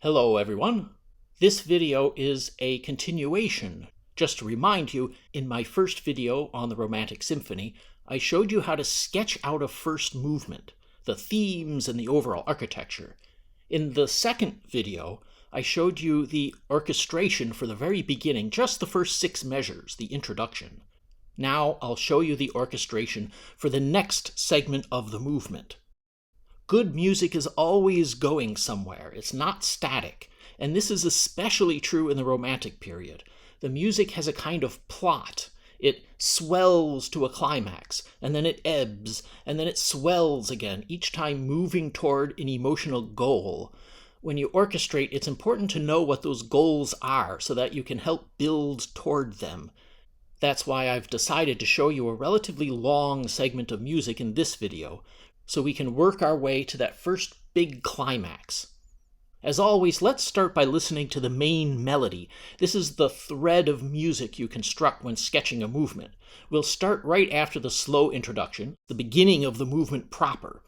Hello everyone. This video is a continuation. Just to remind you, in my first video on the Romantic Symphony, I showed you how to sketch out a first movement, the themes and the overall architecture. In the second video, I showed you the orchestration for the very beginning, just the first 6 measures, the introduction. Now I'll show you the orchestration for the next segment of the movement. Good music is always going somewhere. It's not static. And this is especially true in the Romantic period. The music has a kind of plot. It swells to a climax, and then it ebbs, and then it swells again, each time moving toward an emotional goal. When you orchestrate, it's important to know what those goals are so that you can help build toward them. That's why I've decided to show you a relatively long segment of music in this video, so we can work our way to that first big climax. As always, let's start by listening to the main melody. This is the thread of music you construct when sketching a movement. We'll start right after the slow introduction, the beginning of the movement proper.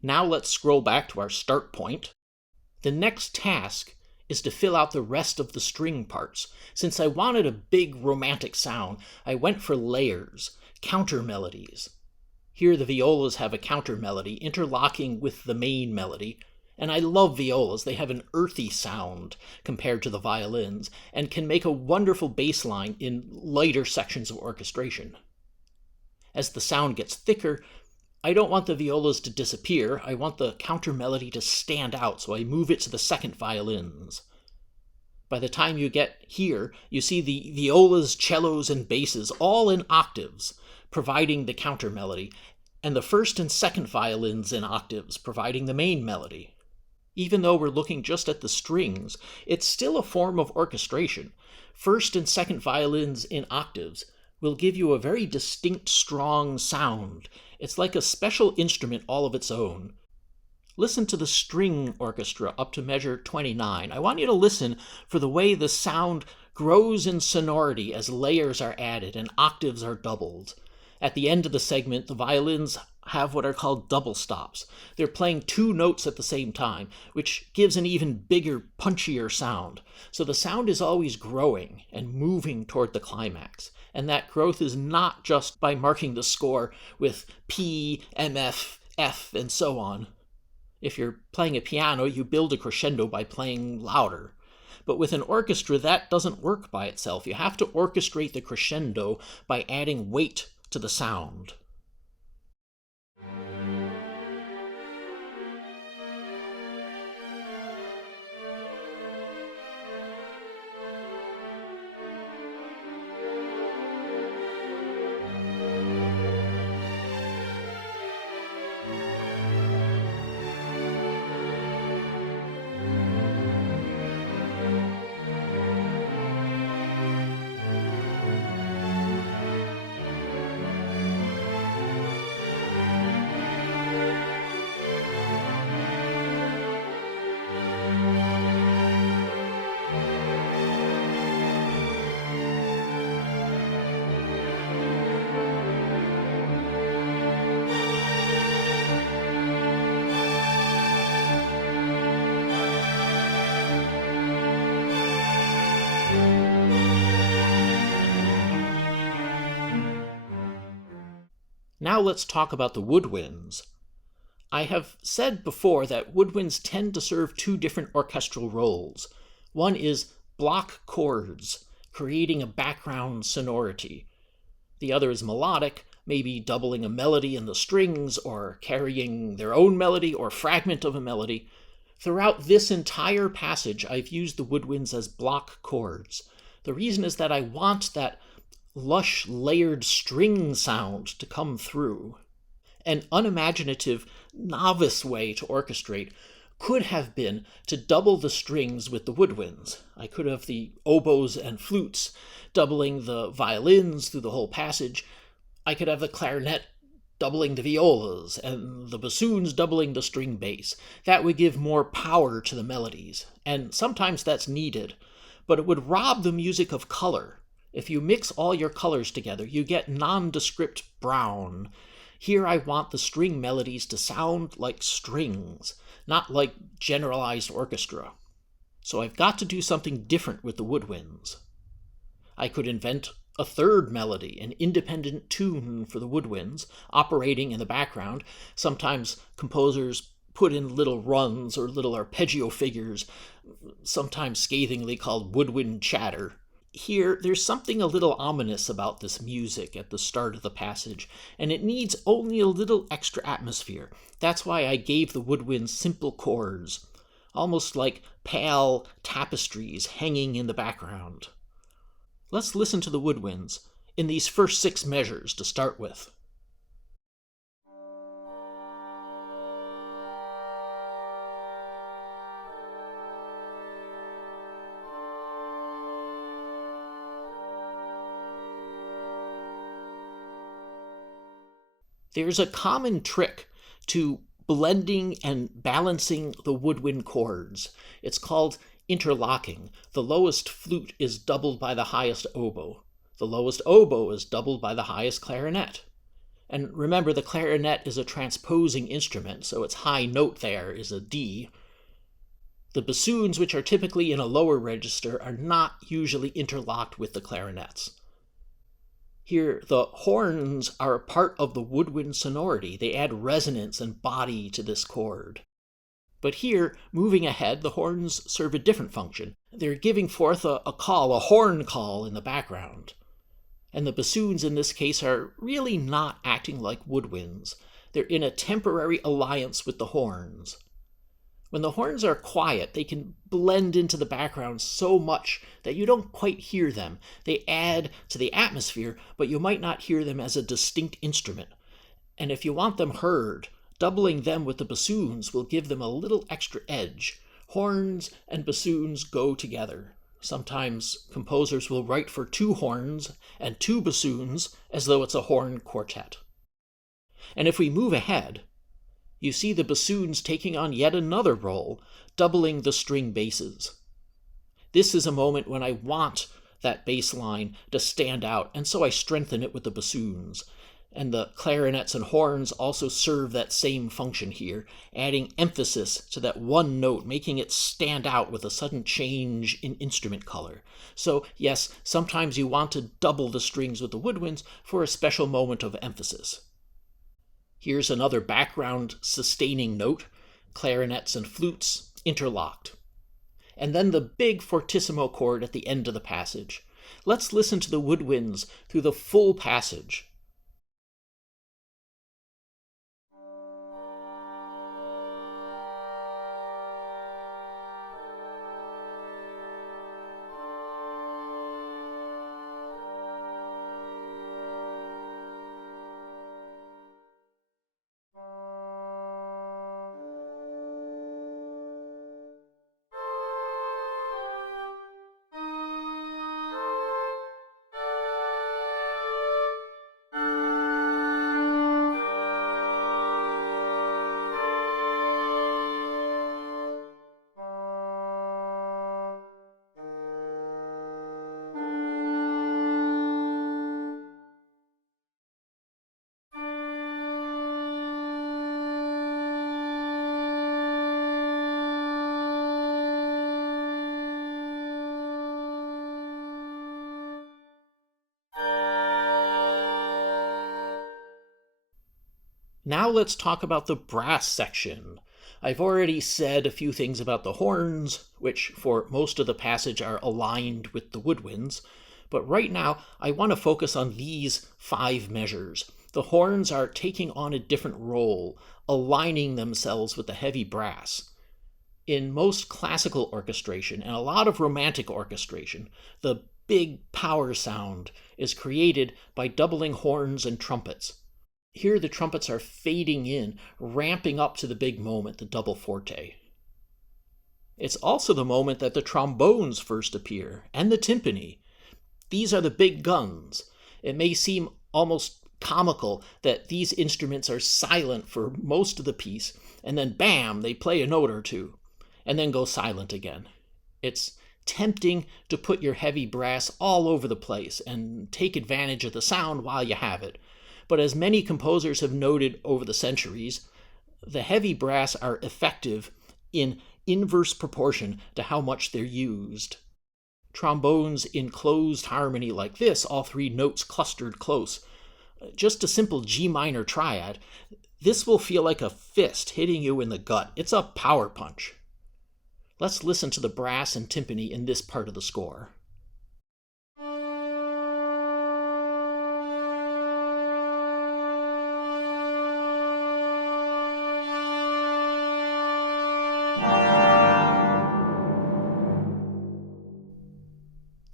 Now let's scroll back to our start point. The next task is to fill out the rest of the string parts. Since I wanted a big romantic sound, I went for layers, counter melodies. Here the violas have a counter melody interlocking with the main melody, and I love violas. They have an earthy sound compared to the violins, and can make a wonderful bass line in lighter sections of orchestration. As the sound gets thicker, I don't want the violas to disappear. I want the counter melody to stand out, so I move it to the second violins. By the time you get here, you see the violas, cellos, and basses all in octaves, providing the counter melody, and the first and second violins in octaves, providing the main melody. Even though we're looking just at the strings, it's still a form of orchestration. First and second violins in octaves will give you a very distinct, strong sound. It's like a special instrument all of its own. Listen to the string orchestra up to measure 29. I want you to listen for the way the sound grows in sonority as layers are added and octaves are doubled. At the end of the segment, the violins have what are called double stops. They're playing 2 notes at the same time, which gives an even bigger, punchier sound. So the sound is always growing and moving toward the climax. And that growth is not just by marking the score with P, MF, F, and so on. If you're playing a piano, you build a crescendo by playing louder. But with an orchestra, that doesn't work by itself. You have to orchestrate the crescendo by adding weight to the sound. Now let's talk about the woodwinds. I have said before that woodwinds tend to serve two different orchestral roles. One is block chords, creating a background sonority. The other is melodic, maybe doubling a melody in the strings or carrying their own melody or fragment of a melody. Throughout this entire passage, I've used the woodwinds as block chords. The reason is that I want that lush, layered string sound to come through. An unimaginative, novice way to orchestrate could have been to double the strings with the woodwinds. I could have the oboes and flutes doubling the violins through the whole passage. I could have the clarinet doubling the violas, and the bassoons doubling the string bass. That would give more power to the melodies, and sometimes that's needed, but it would rob the music of color. If you mix all your colors together, you get nondescript brown. Here I want the string melodies to sound like strings, not like generalized orchestra. So I've got to do something different with the woodwinds. I could invent a third melody, an independent tune for the woodwinds, operating in the background. Sometimes composers put in little runs or little arpeggio figures, sometimes scathingly called woodwind chatter. Here, there's something a little ominous about this music at the start of the passage, and it needs only a little extra atmosphere. That's why I gave the woodwinds simple chords, almost like pale tapestries hanging in the background. Let's listen to the woodwinds in these first 6 measures to start with. There's a common trick to blending and balancing the woodwind chords. It's called interlocking. The lowest flute is doubled by the highest oboe. The lowest oboe is doubled by the highest clarinet. And remember, the clarinet is a transposing instrument, so its high note there is a D. The bassoons, which are typically in a lower register, are not usually interlocked with the clarinets. Here, the horns are a part of the woodwind sonority. They add resonance and body to this chord. But here, moving ahead, the horns serve a different function. They're giving forth a call, a horn call in the background. And the bassoons in this case are really not acting like woodwinds. They're in a temporary alliance with the horns. When the horns are quiet, they can blend into the background so much that you don't quite hear them. They add to the atmosphere, but you might not hear them as a distinct instrument. And if you want them heard, doubling them with the bassoons will give them a little extra edge. Horns and bassoons go together. Sometimes composers will write for 2 horns and 2 bassoons as though it's a horn quartet. And if we move ahead, you see the bassoons taking on yet another role, doubling the string basses. This is a moment when I want that bass line to stand out, and so I strengthen it with the bassoons. And the clarinets and horns also serve that same function here, adding emphasis to that one note, making it stand out with a sudden change in instrument color. So yes, sometimes you want to double the strings with the woodwinds for a special moment of emphasis. Here's another background sustaining note, clarinets and flutes interlocked. And then the big fortissimo chord at the end of the passage. Let's listen to the woodwinds through the full passage. Now let's talk about the brass section. I've already said a few things about the horns, which for most of the passage are aligned with the woodwinds, but right now I want to focus on these 5 measures. The horns are taking on a different role, aligning themselves with the heavy brass. In most classical orchestration, and a lot of romantic orchestration, the big power sound is created by doubling horns and trumpets. Here the trumpets are fading in, ramping up to the big moment, the double forte. It's also the moment that the trombones first appear, and the timpani. These are the big guns. It may seem almost comical that these instruments are silent for most of the piece, and then bam, they play a note or two, and then go silent again. It's tempting to put your heavy brass all over the place and take advantage of the sound while you have it. But as many composers have noted over the centuries, the heavy brass are effective in inverse proportion to how much they're used. Trombones in closed harmony like this, all 3 notes clustered close, just a simple G minor triad, this will feel like a fist hitting you in the gut. It's a power punch. Let's listen to the brass and timpani in this part of the score.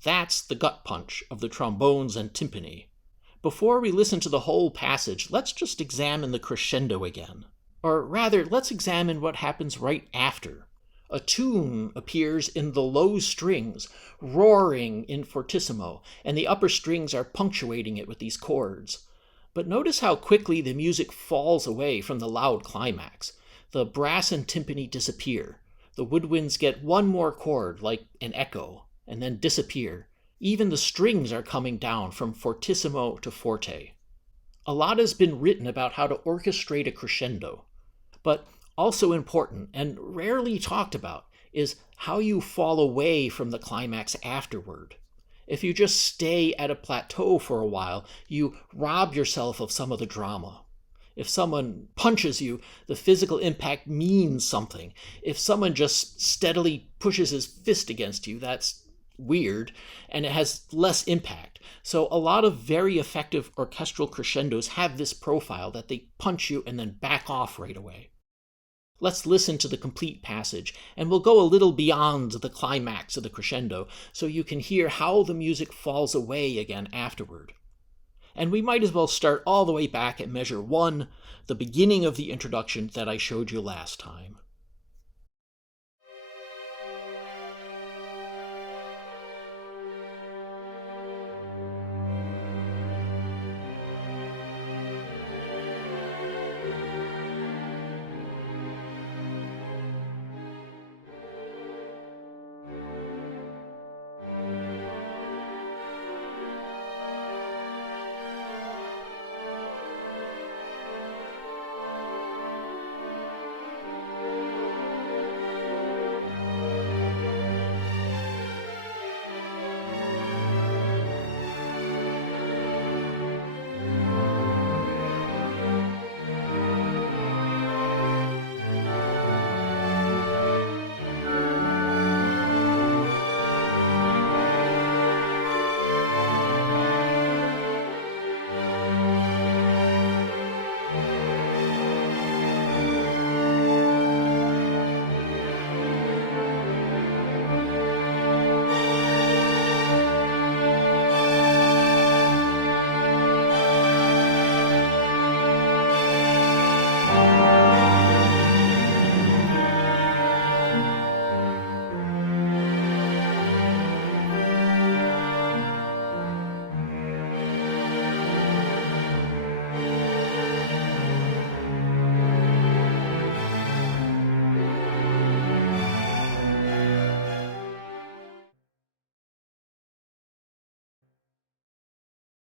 That's the gut punch of the trombones and timpani. Before we listen to the whole passage, let's just examine the crescendo again. Or rather, let's examine what happens right after. A tune appears in the low strings, roaring in fortissimo, and the upper strings are punctuating it with these chords. But notice how quickly the music falls away from the loud climax. The brass and timpani disappear. The woodwinds get one more chord, like an echo, and then disappear. Even the strings are coming down from fortissimo to forte. A lot has been written about how to orchestrate a crescendo, but also important and rarely talked about is how you fall away from the climax afterward. If you just stay at a plateau for a while, you rob yourself of some of the drama. If someone punches you, the physical impact means something. If someone just steadily pushes his fist against you, that's weird, and it has less impact. So a lot of very effective orchestral crescendos have this profile that they punch you and then back off right away. Let's listen to the complete passage, and we'll go a little beyond the climax of the crescendo so you can hear how the music falls away again afterward. And we might as well start all the way back at measure 1, the beginning of the introduction that I showed you last time.